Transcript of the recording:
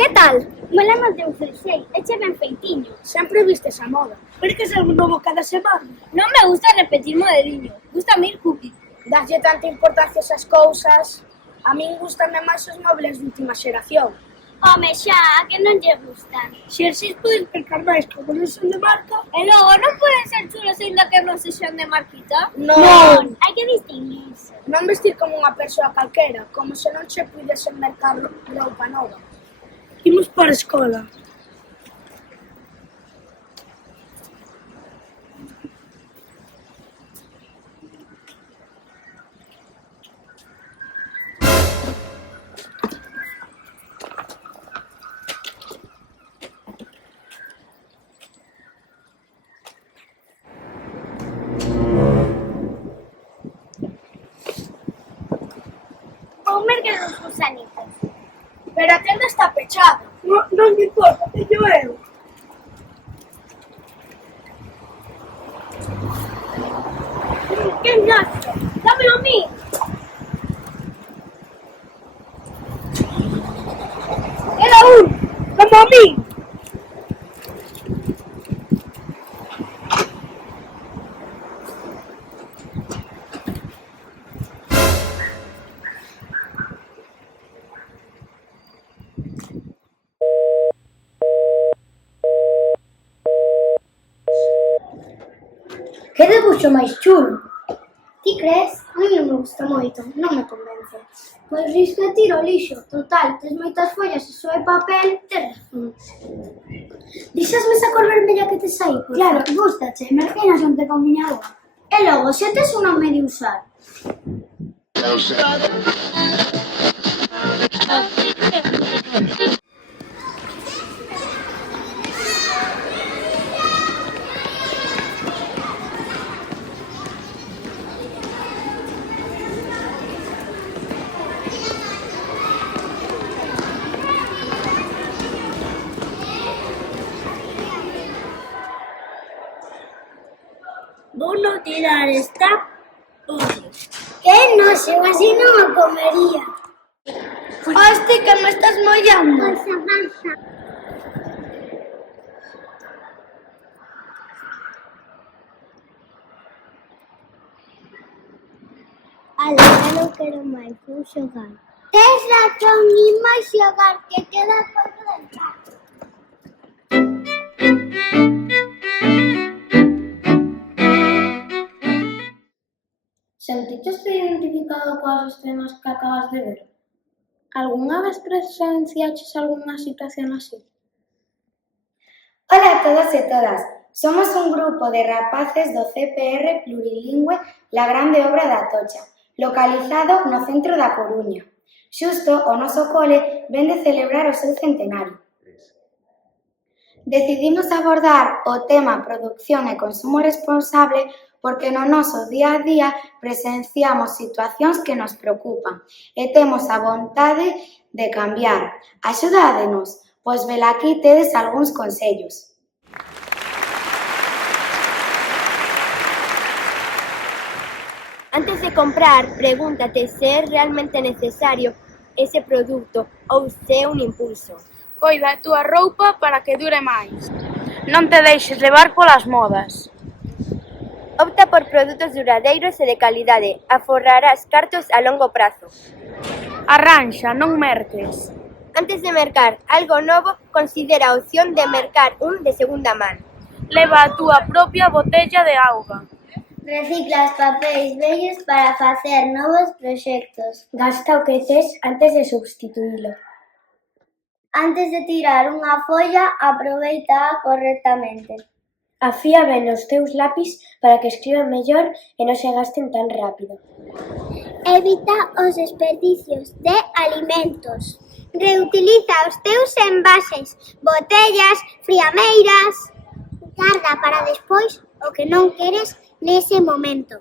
Que tal? Mola o teu jersei, eche ben feitiño. Sempre vistes a moda. Perques algo novo cada semana. Non me gusta repetir modeliño, gustame ir cookie. Daslle tanta importancia a esas cousas. A min gustame máis os móviles de última xeración. Home, xa, a que non lle gustan. Xerseis podes mercar máis como non son de marca. E logo non poden ser chulos ainda que non sexan de marquita? Non. Hai que distinguirse. Non vestir como unha persoa calquera, como se non che puidesen mercar roupa nova. Imos para a escola. Ou merques os gusanitos. Pero a tenda está pechada. Non me importa, teño eu. Que nazo! Dámelo a mí! Era un, como a mí. Que debuxo máis chulo? Ti crees? A mí non me gusta moito, non me convence. Pois risco e tiro ao lixo. Total, tes moitas follas e só é papel, tes razón. Díxasme esa cor vermella que te sai, por Claro, favor. gústache, mercinas non te combinaba. E logo, se tes un home de usar. Vou non tirar esta. Que noxe, eu así non o comería. Hosti, que me estás mollando. Avanza. Ala, eu non quero máis, vou xogar. Tes razón, imos xogar, que queda pouco del prato. Sentiteste identificado coas escenas que acabas de ver? Algunha vez presenciaches algunha situación así? Ola a todos e todas, somos un grupo de rapaces do CPR plurilingüe La Grande Obra da Atocha, localizado no centro da Coruña. Xusto o noso cole ven de celebrar o seu centenario. Decidimos abordar o tema produción e consumo responsable porque no noso día a día presenciamos situacións que nos preocupan e temos a vontade de cambiar. Axudádenos, pois velaquí tedes algúns consellos. Antes de comprar, pregúntate se é realmente necesario ese produto ou se é un impulso. Coida a túa roupa para que dure máis. Non te deixes levar polas modas. Opta por produtos duradeiros e de calidade, aforrarás cartos a longo prazo. Arranxa, non merques. Antes de mercar algo novo, considera a opción de mercar un de segunda man. Leva a túa propia botella de auga. Recicla os papéis vellos para facer novos proxectos. Gasta o que tes antes de substituílo. Antes de tirar unha folla, aproveita correctamente. Afía ben os teus lápis para que escriban mellor e non se gasten tan rápido. Evita os desperdicios de alimentos. Reutiliza os teus envases, botellas, friameiras. Garda para despois o que non queres nese momento.